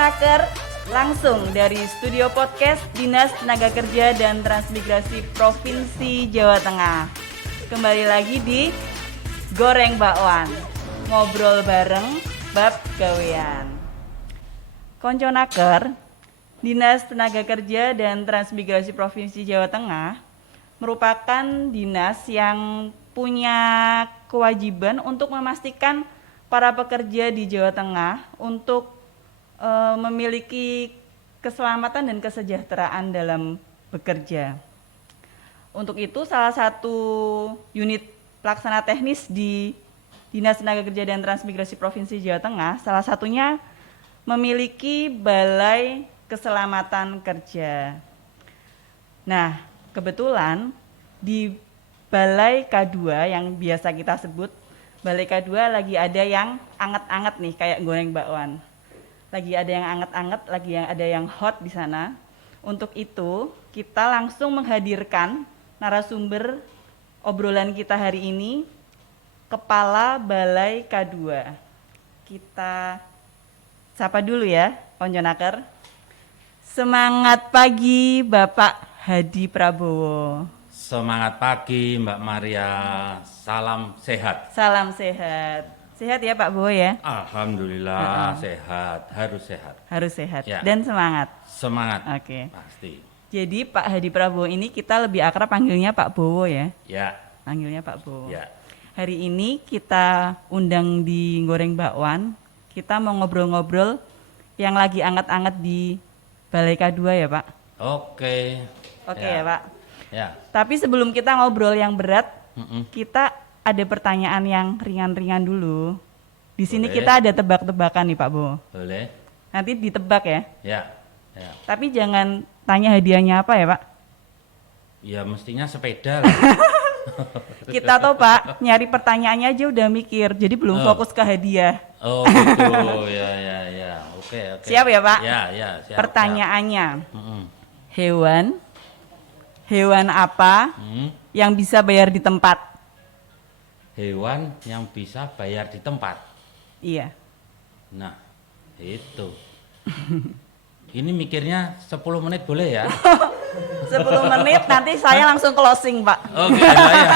Konconaker langsung dari studio podcast Dinas Tenaga Kerja dan Transmigrasi Provinsi Jawa Tengah. Kembali lagi di Goreng Bakwan, ngobrol bareng bab gawean. Konconaker, Dinas Tenaga Kerja dan Transmigrasi Provinsi Jawa Tengah merupakan dinas yang punya kewajiban untuk memastikan para pekerja di Jawa Tengah untuk memiliki keselamatan dan kesejahteraan dalam bekerja. Untuk itu salah satu unit pelaksana teknis di Dinas Tenaga Kerja dan Transmigrasi Provinsi Jawa Tengah, salah satunya memiliki Balai Keselamatan Kerja. Nah, kebetulan di Balai K2 yang biasa kita sebut Balai K2 lagi ada yang anget-anget nih kayak goreng bakwan. Lagi ada yang anget-anget, lagi yang ada yang hot di sana. Untuk itu, kita langsung menghadirkan narasumber obrolan kita hari ini, Kepala Balai K2. Kita sapa dulu ya, Konconaker. Semangat pagi Bapak Hadi Prabowo. Semangat pagi Mbak Maria, salam sehat. Salam sehat. Sehat ya Pak Bowo ya? Alhamdulillah sehat, harus sehat. Harus sehat Ya. dan semangat. Semangat. Oke. Pasti. Jadi Pak Hadi Prabowo ini kita lebih akrab panggilnya Pak Bowo ya? Ya. Panggilnya Pak Bowo. Ya. Hari ini kita undang di Goreng Bakwan, kita mau ngobrol-ngobrol yang lagi anget-anget di Balai K2 ya Pak? Oke. Oke ya Pak? Ya. Tapi sebelum kita ngobrol yang berat, kita ada pertanyaan yang ringan-ringan dulu. Di sini Boleh. kita ada tebak-tebakan nih Pak Bowo. Boleh? Nanti ditebak ya. Ya. Ya. Tapi jangan tanya hadiahnya apa ya Pak? Ya mestinya sepeda lah. Kita tuh Pak, nyari pertanyaannya aja udah mikir, jadi belum fokus ke hadiah. Oh gitu. Ya. Oke. Siap ya Pak? Ya. Siap. Pertanyaannya, Siap. hewan apa yang bisa bayar di tempat? Hewan yang bisa bayar di tempat. Iya. Nah, itu. Ini mikirnya 10 menit boleh ya? 10 menit nanti saya langsung closing Pak. Oke, ya.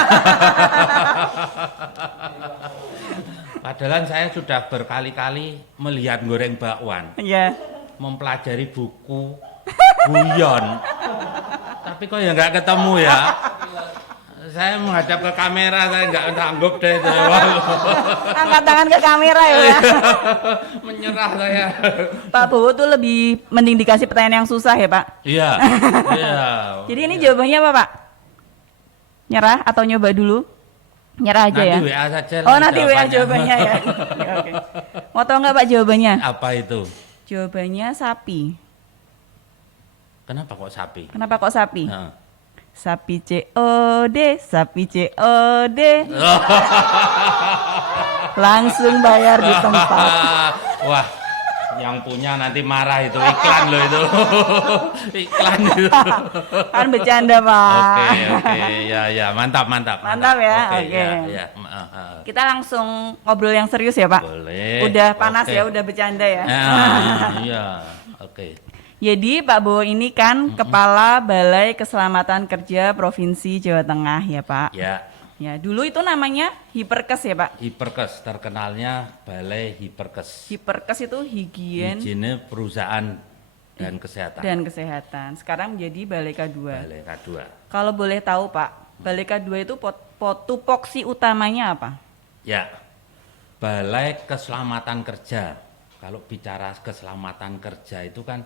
Padahal saya sudah berkali-kali melihat goreng bakwan, Iya. mempelajari buku guyon. Tapi kok ya nggak ketemu ya? Saya menghadap ke kamera, saya nggak sanggup deh itu. Angkat tangan ke kamera ya Pak. Menyerah saya. Pak Bowo tuh lebih mending dikasih pertanyaan yang susah ya Pak. Iya. Jadi ini jawabannya apa Pak? Nyerah atau nyoba dulu? Nyerah aja Nanti ya? WA saja. Oh nanti WA jawabannya ya. Oke. Mau tahu nggak Pak jawabannya? Apa itu? Jawabannya sapi. Kenapa kok sapi? Kenapa kok sapi? Nah. Sapi COD, sapi COD. Langsung bayar di tempat. Wah, yang punya nanti marah itu, iklan loh itu. Iklan itu. Kan bercanda Pak. Oke, ya, mantap. Mantap ya, oke. Ya. Kita langsung ngobrol yang serius ya Pak. Boleh. Udah panas Oke. ya, udah bercanda ya. Iya, oke. Jadi Pak Bowo ini kan Kepala Balai Keselamatan Kerja Provinsi Jawa Tengah ya Pak. Ya, Ya, dulu itu namanya Hiperkes ya Pak. Hiperkes, terkenalnya Balai Hiperkes. Hiperkes itu higien Higiene perusahaan dan kesehatan. dan kesehatan. Sekarang menjadi Balai K2. Balai K2. Kalau boleh tahu Pak, Balai K2 itu tupoksi utamanya apa? Ya, Balai Keselamatan Kerja. Kalau bicara keselamatan kerja itu kan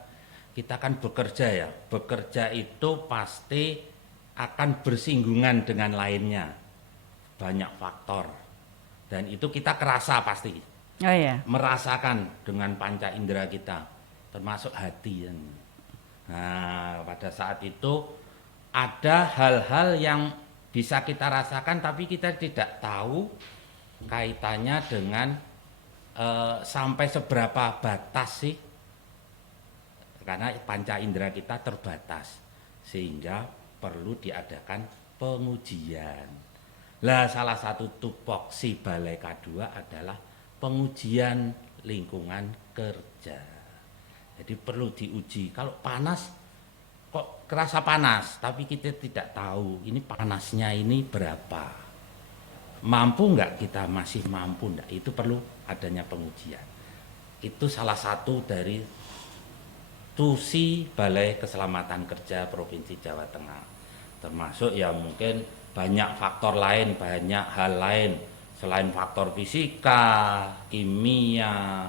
kita kan bekerja ya. Bekerja itu pasti akan bersinggungan dengan lainnya. Banyak faktor. Dan itu kita kerasa pasti. Oh iya. Merasakan dengan panca indera kita. Termasuk hati. Nah, pada saat itu ada hal-hal yang bisa kita rasakan tapi kita tidak tahu kaitannya dengan sampai seberapa batas sih, karena panca indera kita terbatas sehingga perlu diadakan pengujian. Lah salah satu tupoksi Balai K2 adalah pengujian lingkungan kerja. Jadi perlu diuji. Kalau panas kok kerasa panas, tapi kita tidak tahu ini panasnya ini berapa. Mampu nggak kita, masih mampu nggak? Itu perlu adanya pengujian. Itu salah satu dari tusi Balai Keselamatan Kerja Provinsi Jawa Tengah. Termasuk ya mungkin banyak faktor lain, banyak hal lain selain faktor fisika, kimia,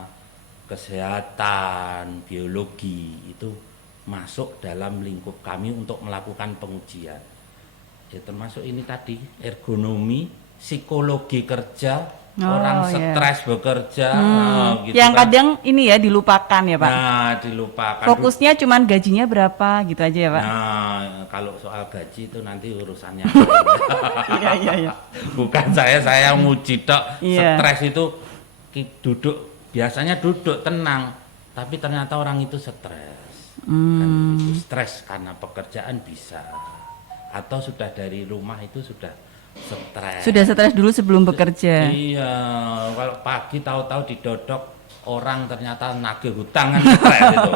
kesehatan, biologi itu masuk dalam lingkup kami untuk melakukan pengujian. Ya termasuk ini tadi ergonomi, psikologi kerja, orang stres bekerja, gitu yang kan. kadang ini ya dilupakan ya Pak. Nah, dilupakan. Fokusnya cuman gajinya berapa gitu aja ya Pak. Nah, kalau soal gaji itu nanti urusannya. Iya iya iya. Bukan saya nguji tok. Iya. Stres itu duduk, biasanya duduk tenang, tapi ternyata orang itu stres. Kan itu stres karena pekerjaan bisa, atau sudah dari rumah itu sudah stres. Sudah stres dulu sebelum bekerja. Iya, kalau pagi tahu-tahu didodok orang ternyata nagih hutang kan stres itu.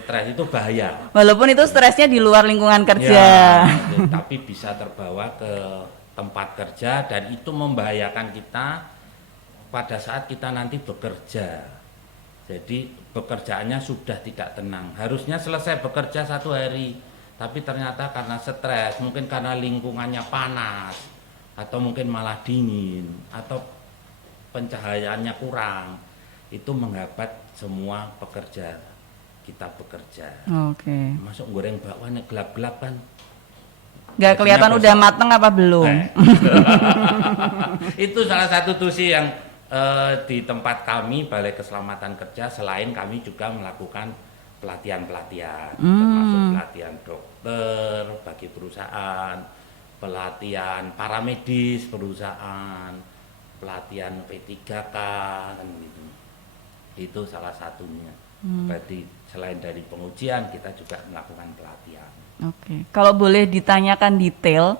Stres itu bahaya. Walaupun itu stresnya di luar lingkungan kerja. Ya, tapi bisa terbawa ke tempat kerja dan itu membahayakan kita pada saat kita nanti bekerja. Jadi pekerjaannya sudah tidak tenang. Harusnya selesai bekerja 1 hari, tapi ternyata karena stres, mungkin karena lingkungannya panas, atau mungkin malah dingin, atau pencahayaannya kurang, itu menghambat semua pekerja kita bekerja. Oke. Masuk goreng bakwan gelap-gelap kan. Nggak kelihatan udah mateng apa belum? Itu salah satu tusi yang di tempat kami Balai Keselamatan Kerja, selain kami juga melakukan pelatihan-pelatihan, termasuk pelatihan dokter bagi perusahaan, pelatihan paramedis perusahaan, pelatihan P3K kan gitu. Itu salah satunya. Berarti selain dari pengujian kita juga melakukan pelatihan. Oke. Kalau boleh ditanyakan detail,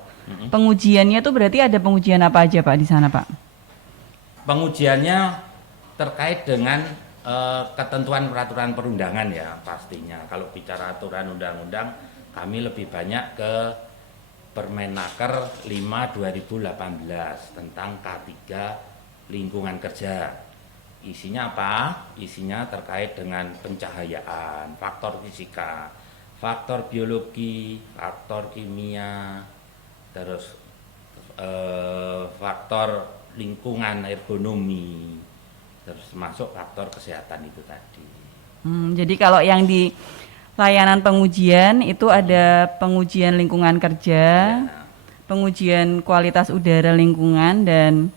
pengujiannya tuh berarti ada pengujian apa aja Pak di sana Pak? Pengujiannya terkait dengan ketentuan peraturan perundangan ya pastinya. Kalau bicara aturan undang-undang, kami lebih banyak ke Permenaker 5/2018 tentang K3 lingkungan kerja. Isinya apa? Isinya terkait dengan pencahayaan, faktor fisika, faktor biologi, faktor kimia, terus faktor lingkungan, ergonomi, terus masuk faktor kesehatan itu tadi. Jadi kalau yang di layanan pengujian itu ada pengujian lingkungan kerja, pengujian kualitas udara lingkungan dan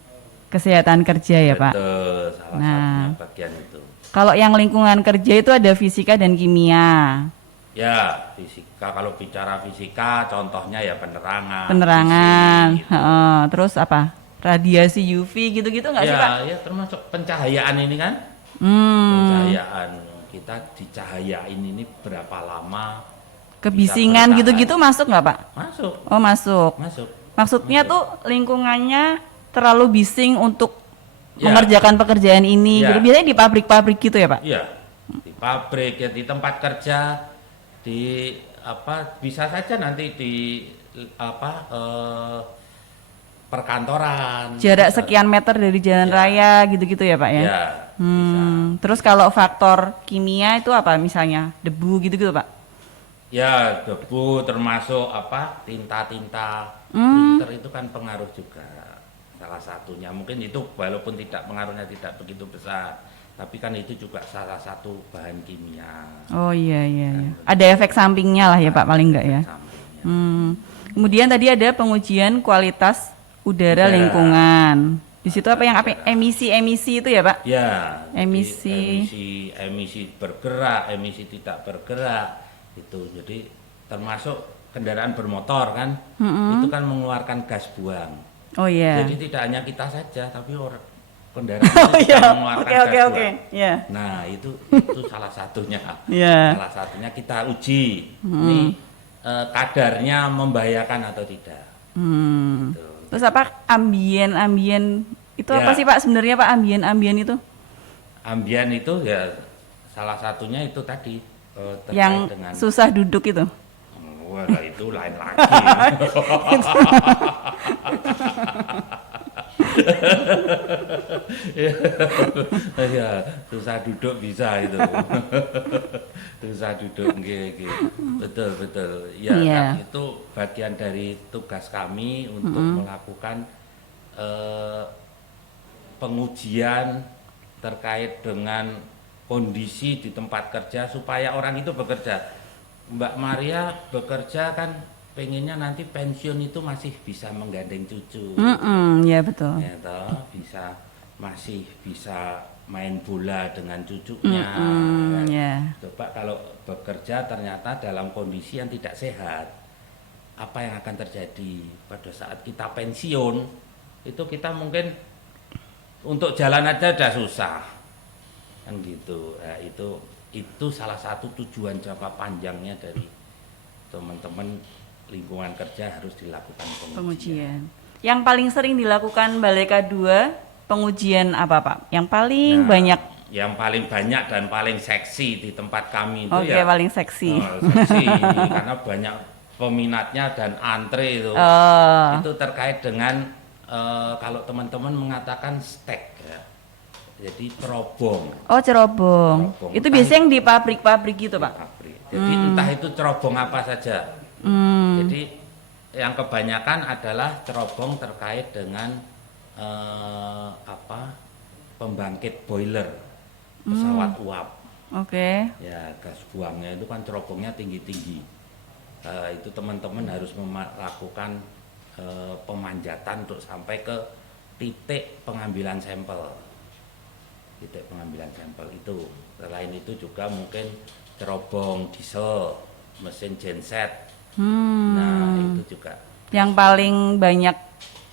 kesehatan kerja ya Pak. Betul, salah satunya bagian itu. Kalau yang lingkungan kerja itu ada fisika dan kimia. Ya, fisika, kalau bicara fisika contohnya ya penerangan. Penerangan, fisik, gitu. terus apa? Radiasi UV gitu-gitu nggak sih Pak? Ya termasuk pencahayaan ini kan. Pencahayaan, kita dicahayain ini berapa lama. Kebisingan gitu-gitu masuk nggak Pak? Masuk. Oh masuk. Masuk. Maksudnya tuh lingkungannya terlalu bising untuk Ya. mengerjakan pekerjaan ini. Ya. Gitu. Biasanya di pabrik-pabrik gitu ya Pak? Iya, di pabrik ya, di tempat kerja, di apa bisa saja nanti di apa perkantoran. Jarak sekian meter dari jalan Ya. raya gitu-gitu ya Pak ya? Ya, bisa. Terus kalau faktor kimia itu apa misalnya? Debu gitu-gitu Pak? Ya, debu termasuk apa? Tinta-tinta. Printer itu kan pengaruh juga. Salah satunya mungkin itu walaupun tidak pengaruhnya tidak begitu besar, tapi kan itu juga salah satu bahan kimia. Oh iya iya. Iya. Ada efek sampingnya lah ya Pak paling enggak ya? Sampingnya. Kemudian tadi ada pengujian kualitas udara lingkungan. Di situ apa emisi-emisi itu ya Pak? Ya, Emisi. emisi bergerak, emisi tidak bergerak itu. Jadi termasuk kendaraan bermotor kan, itu kan mengeluarkan gas buang. Oh iya. Jadi tidak hanya kita saja, tapi orang kendaraan Oh itu iya. juga mengeluarkan gas Oke. buang. Iya. Nah itu salah satunya. Iya. Salah satunya kita uji ini kadarnya membahayakan atau tidak. Gitu. Terus apa ambien itu Ya. apa sih Pak sebenarnya Pak ambien itu? Ambien itu ya salah satunya itu tadi terkait yang dengan susah duduk itu. wah lah, itu lain lagi. Ya, susah duduk bisa itu. Susah duduk nggih, nggih. Betul, betul. Ya, Iya. kan, itu bagian dari tugas kami untuk melakukan eh, pengujian terkait dengan kondisi di tempat kerja supaya orang itu bekerja. Mbak Maria bekerja kan pengennya nanti pensiun itu masih bisa menggandeng cucu, Ya betul. ya toh, masih bisa main bola dengan cucunya. Kan. Ya. Coba kalau bekerja ternyata dalam kondisi yang tidak sehat, apa yang akan terjadi pada saat kita pensiun? Itu kita mungkin untuk jalan aja udah susah, kan gitu. Nah, itu salah satu tujuan jangka panjangnya dari teman-teman lingkungan kerja harus dilakukan pengujian. Pengujian. Yang paling sering dilakukan Balai K2 pengujian apa Pak? Yang paling Nah, banyak. yang paling banyak dan paling seksi di tempat kami itu Oke, ya paling seksi. seksi karena banyak peminatnya dan antre itu. Oh. Itu terkait dengan kalau teman-teman mengatakan stek ya. Jadi cerobong. Oh, cerobong. Cerobong. Itu biasanya yang di pabrik-pabrik gitu, Di Pak. pabrik. Jadi entah itu cerobong apa saja. Jadi yang kebanyakan adalah cerobong terkait dengan pembangkit boiler pesawat uap. Oke. Ya, gas buangnya itu kan cerobongnya tinggi-tinggi. Itu teman-teman harus melakukan pemanjatan untuk sampai ke titik pengambilan sampel. Titik pengambilan sampel itu. Selain itu juga mungkin cerobong diesel, mesin genset. Nah, itu juga Yang paling banyak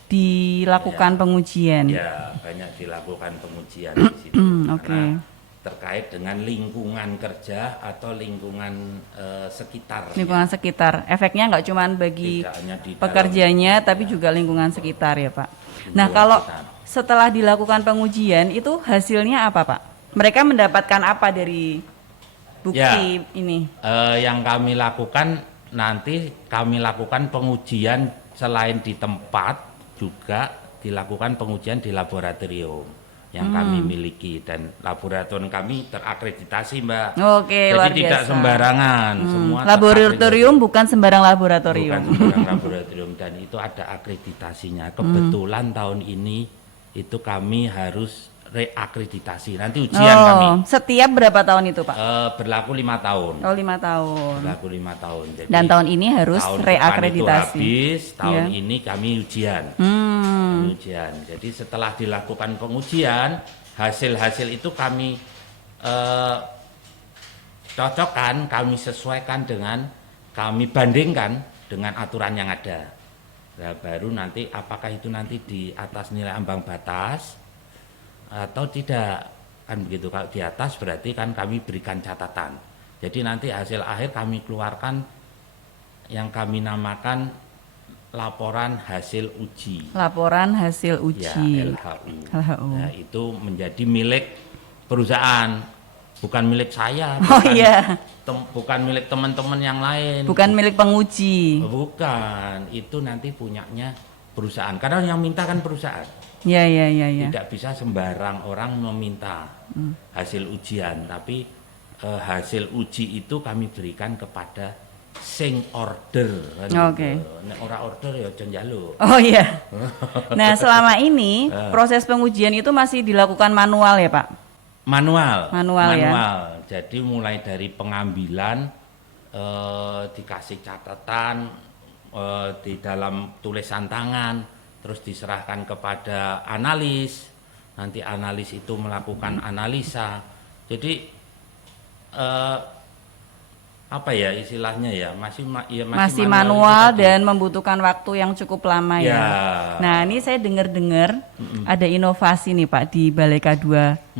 dilakukan Ya. pengujian. ya banyak dilakukan pengujian di situ. Oke. Karena terkait dengan lingkungan kerja atau lingkungan sekitar. Lingkungan sekitar. Efeknya nggak cuma bagi Tidak hanya di dalam pekerjanya, tapi juga lingkungan sekitar ya, Pak. Nah, lingkungan kalau sekitar. setelah dilakukan pengujian itu hasilnya apa, Pak? Mereka mendapatkan apa dari bukti ini? Yang kami lakukan nanti kami lakukan pengujian selain di tempat juga dilakukan pengujian di laboratorium yang kami miliki dan laboratorium kami terakreditasi Mbak. Oke, Jadi luar tidak biasa. sembarangan semua Laboratorium bukan sembarang bukan laboratorium. sembarang laboratorium dan itu ada akreditasinya. Kebetulan tahun ini itu kami harus reakreditasi. Nanti ujian kami. Setiap berapa tahun itu, Pak? Berlaku 5 tahun. Oh, 5 tahun. Berlaku 5 tahun. Jadi Dan tahun ini harus tahun depan itu reakreditasi. habis, tahun Iya. ini kami ujian. Kami ujian. Jadi setelah dilakukan pengujian, hasil-hasil itu kami cocokkan, kami sesuaikan dengan, kami bandingkan dengan aturan yang ada. Nah, baru nanti apakah itu nanti di atas nilai ambang batas atau tidak, kan begitu. Kalau di atas berarti kan kami berikan catatan. Jadi nanti hasil akhir kami keluarkan yang kami namakan laporan hasil uji. Laporan hasil Ya, uji. LHU. LHU. Nah, itu menjadi milik perusahaan, bukan milik saya. Oh iya, Bukan milik teman-teman yang lain. bukan milik penguji. Bukan, itu nanti punyanya perusahaan. Karena yang minta kan perusahaan. Ya, ya, ya, ya. Tidak bisa sembarang orang meminta hasil ujian, tapi hasil uji itu kami berikan kepada sing order. Kan Oke. gitu. Nek ora order ya aja njaluk. Oh iya. Nah, selama ini proses pengujian itu masih dilakukan manual ya, Pak? Manual. Manual, ya. Jadi mulai dari pengambilan dikasih catatan di dalam tulisan tangan, terus diserahkan kepada analis. Nanti analis itu melakukan analisa. Jadi apa ya istilahnya ya, Masih manual itu tadi. dan membutuhkan waktu yang cukup lama ya. Ya. Nah, ini saya dengar-dengar ada inovasi nih Pak di Balai K2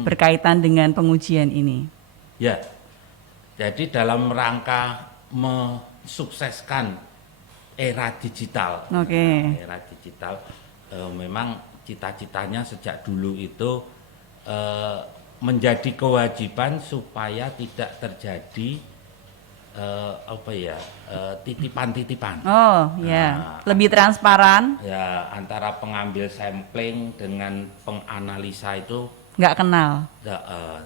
berkaitan dengan pengujian ini. Ya, jadi dalam rangka mensukseskan era digital. Oke. Nah, era digital memang cita-citanya sejak dulu itu menjadi kewajiban supaya tidak terjadi titipan-titipan. Oh ya, lebih transparan, Ya, antara pengambil sampling dengan penganalisa itu nggak kenal.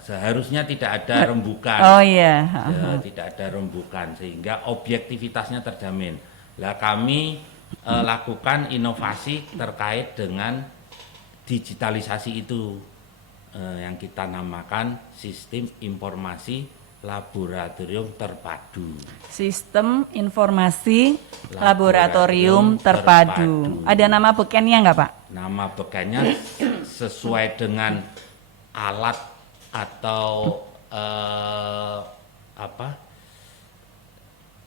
seharusnya tidak ada rembukan. Oh iya. Ya, tidak ada rembukan sehingga objektivitasnya terjamin. Lah kami lakukan inovasi terkait dengan digitalisasi itu yang kita namakan sistem informasi laboratorium terpadu. Sistem informasi laboratorium terpadu. Ada nama bekennya nggak Pak? Nama bekannya sesuai dengan alat atau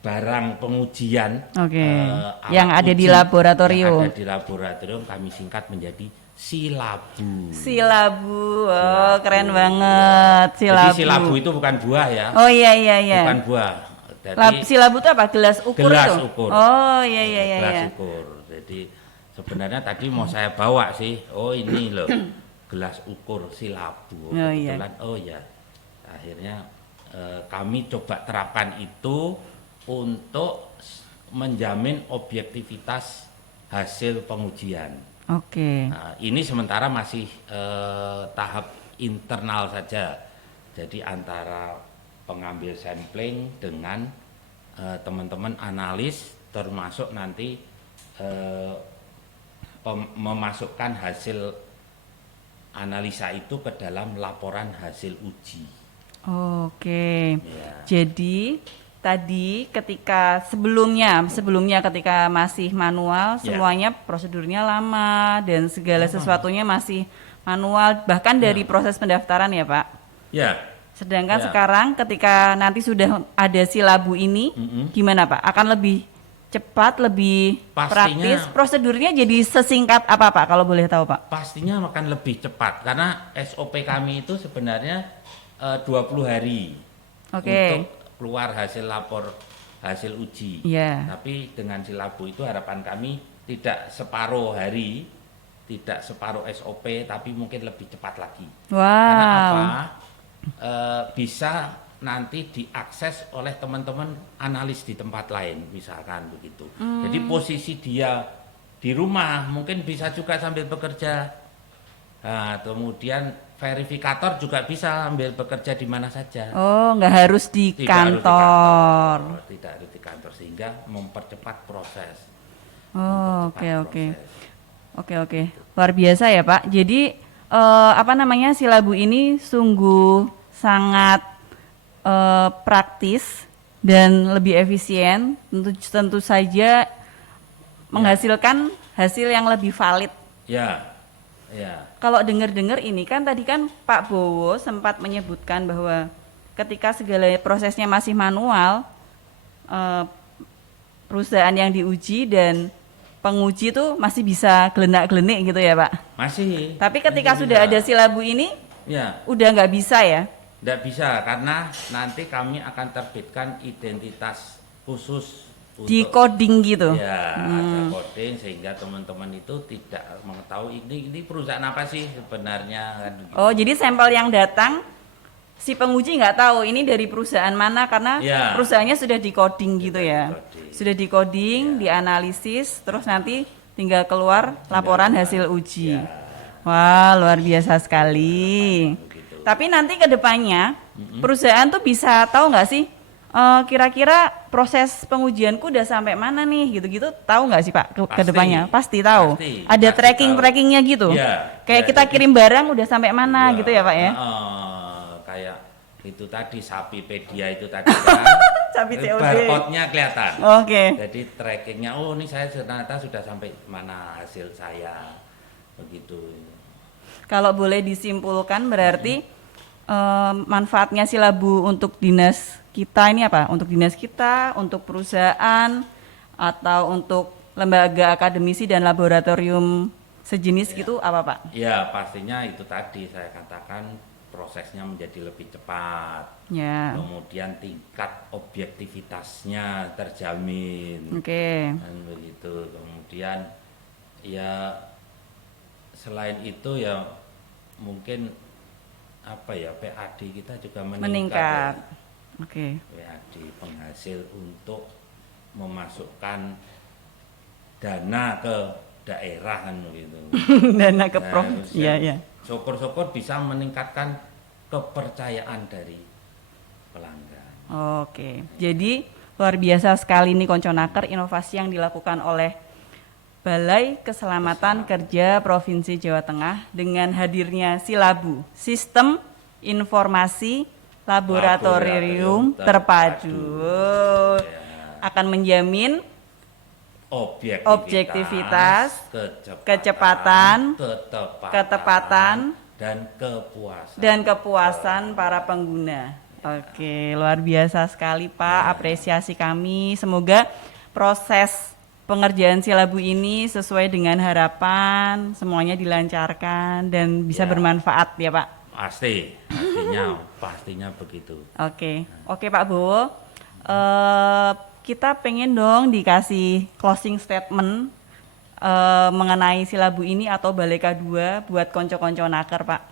barang pengujian. Oke. Alat Yang ada di uji laboratorium. yang ada di laboratorium kami singkat menjadi silabu. Silabu, oh keren banget silabu. Jadi silabu itu bukan buah ya. Oh iya iya iya. Bukan buah. Jadi Silabu itu apa? Gelas ukur gelas itu? ukur. Oh iya iya iya. Gelas iya. ukur. Jadi sebenarnya tadi mau saya bawa sih. Oh ini loh gelas ukur silabu. Oh, iya. Kebetulan oh ya. Akhirnya kami coba terapkan itu untuk menjamin objektivitas hasil pengujian. Oke. Nah, ini sementara masih tahap internal saja. Jadi antara pengambil sampling dengan teman-teman analis termasuk nanti memasukkan hasil analisa itu ke dalam laporan hasil uji. Oke. Ya. Jadi tadi ketika sebelumnya ketika masih manual Ya. semuanya prosedurnya lama dan segala sesuatunya masih manual bahkan dari proses pendaftaran ya Pak. Ya. Sedangkan Ya. sekarang ketika nanti sudah ada silabu ini gimana Pak? Akan lebih cepat, lebih Pastinya- praktis. Prosedurnya jadi sesingkat apa Pak kalau boleh tahu Pak? Pastinya akan lebih cepat karena SOP kami itu sebenarnya 20 hari Oke. untuk keluar hasil lapor hasil uji. Iya. Tapi dengan silabu itu harapan kami tidak separuh hari, tidak separuh SOP, tapi mungkin lebih cepat lagi. Karena Wow. apa? Bisa nanti diakses oleh teman-teman analis di tempat lain, misalkan begitu. Jadi posisi dia di rumah mungkin bisa juga sambil bekerja. Nah, kemudian verifikator juga bisa ambil bekerja di mana saja. Oh, nggak harus di Tidak harus di kantor. tidak harus di kantor sehingga mempercepat proses. Oh, Mempercepat oke oke. proses. Oke. Luar biasa ya, Pak. Jadi silabu ini sungguh sangat praktis dan lebih efisien. Tentu saja menghasilkan hasil yang lebih valid. Ya, ya, Kalau dengar-dengar ini kan tadi kan Pak Bowo sempat menyebutkan bahwa ketika segala prosesnya masih manual, perusahaan yang diuji dan penguji itu masih bisa gelenak-gelenik gitu ya Pak. masih. Tapi ketika masih sudah bisa. ada silabu ini, Ya, udah nggak bisa ya? tidak bisa karena nanti kami akan terbitkan identitas khusus Di untuk coding gitu. ya ada coding sehingga teman-teman itu tidak mengetahui ini perusahaan apa sih sebenarnya kan begitu. Oh, jadi sampel yang datang si penguji nggak tahu ini dari perusahaan mana karena Ya. perusahaannya sudah di coding gitu ya. di-coding. Sudah di coding, dianalisis, terus nanti tinggal keluar laporan hasil uji. Wah, luar biasa sekali. Begitu. Tapi nanti ke depannya perusahaan tuh bisa tahu nggak sih kira-kira proses pengujianku udah sampai mana nih gitu-gitu tahu nggak sih Pak ke Pasti. depannya? Pasti tahu. Pasti. Ada Pasti tracking-trackingnya gitu. Iya. Kayak Ya, kita jadi- kirim barang udah sampai mana gitu ya Pak ya? Kayak itu tadi Sapipedia itu tadi kan. Sapi COD. Barcode-nya kelihatan. Oke. Jadi trackingnya, oh ini saya ternyata sudah sampai mana hasil saya, begitu. Kalau boleh disimpulkan berarti manfaatnya silabu untuk dinas kita ini apa? Untuk dinas kita, untuk perusahaan, atau untuk lembaga akademisi dan laboratorium sejenis gitu apa Pak? Ya pastinya itu tadi saya katakan prosesnya menjadi lebih cepat. Ya, Kemudian tingkat objektivitasnya terjamin. oke. Dan begitu. Kemudian ya selain itu ya mungkin apa ya, PAD kita juga meningkat. ya. Oke. PAD penghasil untuk memasukkan dana ke daerah kan gitu. Dana ke Nah, provinsi. Iya, iya. Syukur-syukur bisa meningkatkan kepercayaan dari pelanggan. Oke. Jadi luar biasa sekali nih Konconaker inovasi yang dilakukan oleh Balai Keselamatan Kerja Provinsi Jawa Tengah dengan hadirnya Silabu, Sistem Informasi Laboratorium Terpadu. Akan menjamin objektivitas, kecepatan, ketepatan, dan kepuasan para pengguna. Oke, luar biasa sekali Pak, apresiasi kami. Semoga proses pengerjaan Silabu ini sesuai dengan harapan, semuanya dilancarkan dan bisa bermanfaat ya Pak. Pastinya begitu. Oke Pak Bowo, kita pengen dong dikasih closing statement mengenai Silabu ini atau Balai K2 buat konco-konco naker Pak.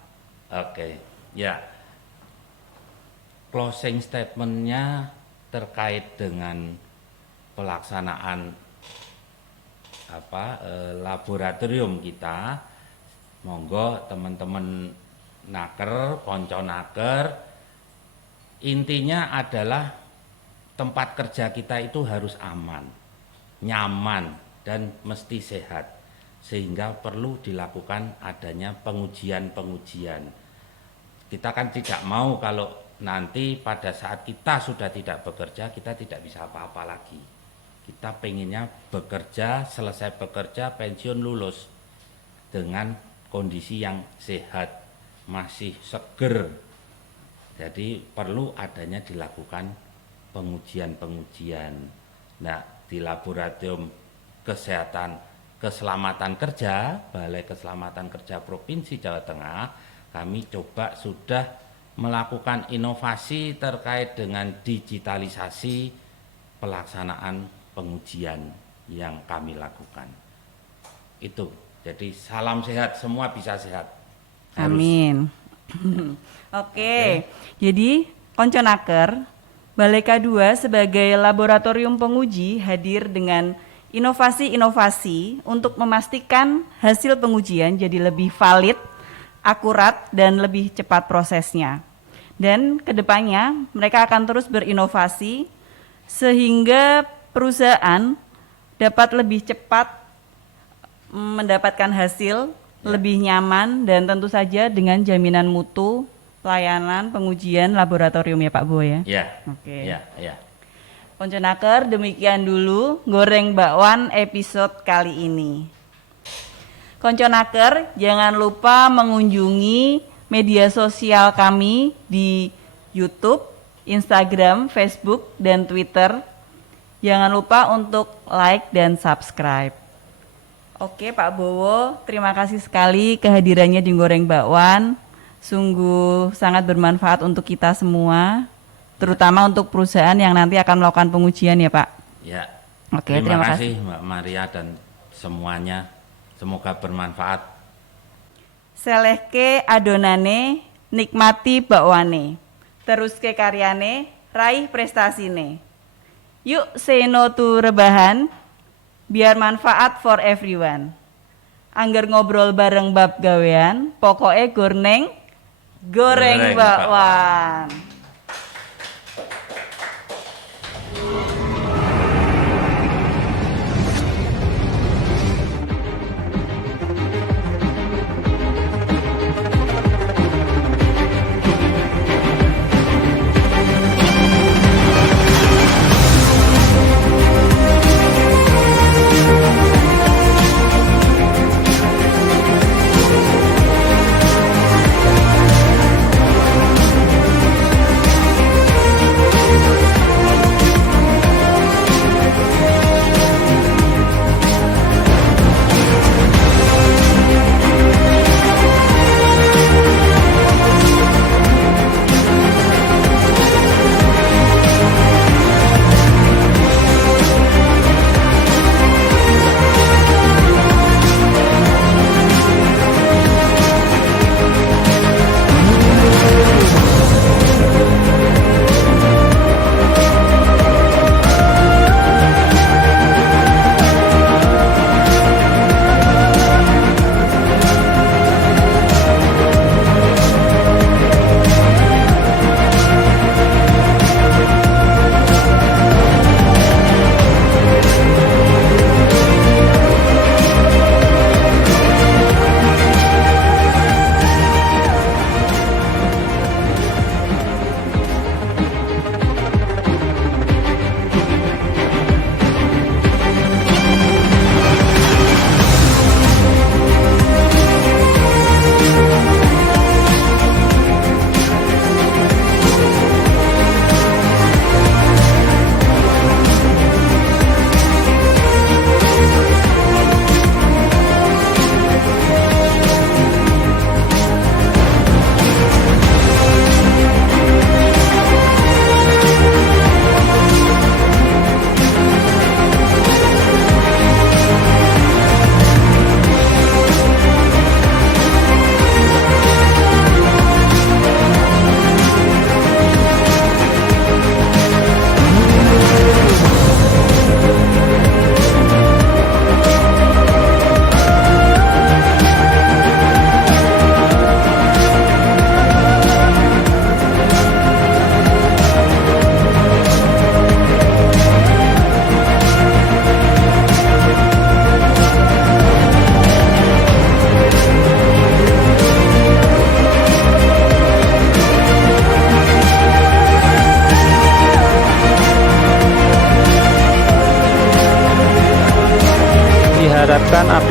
Ya. Closing statementnya terkait dengan pelaksanaan laboratorium kita. Monggo teman-teman naker, konco naker, intinya adalah tempat kerja kita itu harus aman, nyaman, dan mesti sehat, sehingga perlu dilakukan adanya pengujian-pengujian. Kita kan tidak mau kalau nanti pada saat kita sudah tidak bekerja, kita tidak bisa apa-apa lagi. Kita pengennya bekerja, selesai bekerja, pensiun, lulus dengan kondisi yang sehat, masih seger. Jadi perlu adanya dilakukan pengujian-pengujian. Nah, di Laboratorium Kesehatan Keselamatan Kerja, Balai Keselamatan Kerja Provinsi Jawa Tengah, kami coba sudah melakukan inovasi terkait dengan digitalisasi pelaksanaan pengujian yang kami lakukan. Itu, jadi salam sehat, semua bisa sehat. Amin. Oke, jadi konconaker, Balai K2 sebagai laboratorium penguji hadir dengan inovasi-inovasi untuk memastikan hasil pengujian jadi lebih valid, akurat, dan lebih cepat prosesnya. Dan kedepannya mereka akan terus berinovasi sehingga perusahaan dapat lebih cepat mendapatkan hasil, lebih nyaman, dan tentu saja dengan jaminan mutu pelayanan pengujian laboratorium ya Pak Bo ya. Ya. Oke. Ya. Konconaker, demikian dulu goreng bakwan episode kali ini. Konconaker, jangan lupa mengunjungi media sosial kami di YouTube, Instagram, Facebook, dan Twitter. Jangan lupa untuk like dan subscribe. Oke Pak Bowo, terima kasih sekali kehadirannya di Goreng Bakwan. Sungguh sangat bermanfaat untuk kita semua, terutama untuk perusahaan yang nanti akan melakukan pengujian ya Pak. Ya. Oke, terima kasih Mbak Maria dan semuanya. Semoga bermanfaat. Selehke adonane, nikmati bakwane. Teruske karyane, raih prestasine. Yuk say no to rebahan, biar manfaat for everyone. Angger ngobrol bareng bab gawean, pokoknya goreng bakwan.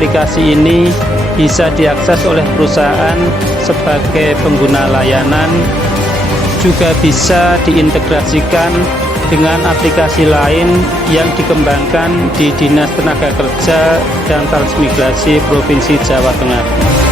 aplikasi ini bisa diakses oleh perusahaan sebagai pengguna layanan, juga bisa diintegrasikan dengan aplikasi lain yang dikembangkan di Dinas Tenaga Kerja dan Transmigrasi Provinsi Jawa Tengah.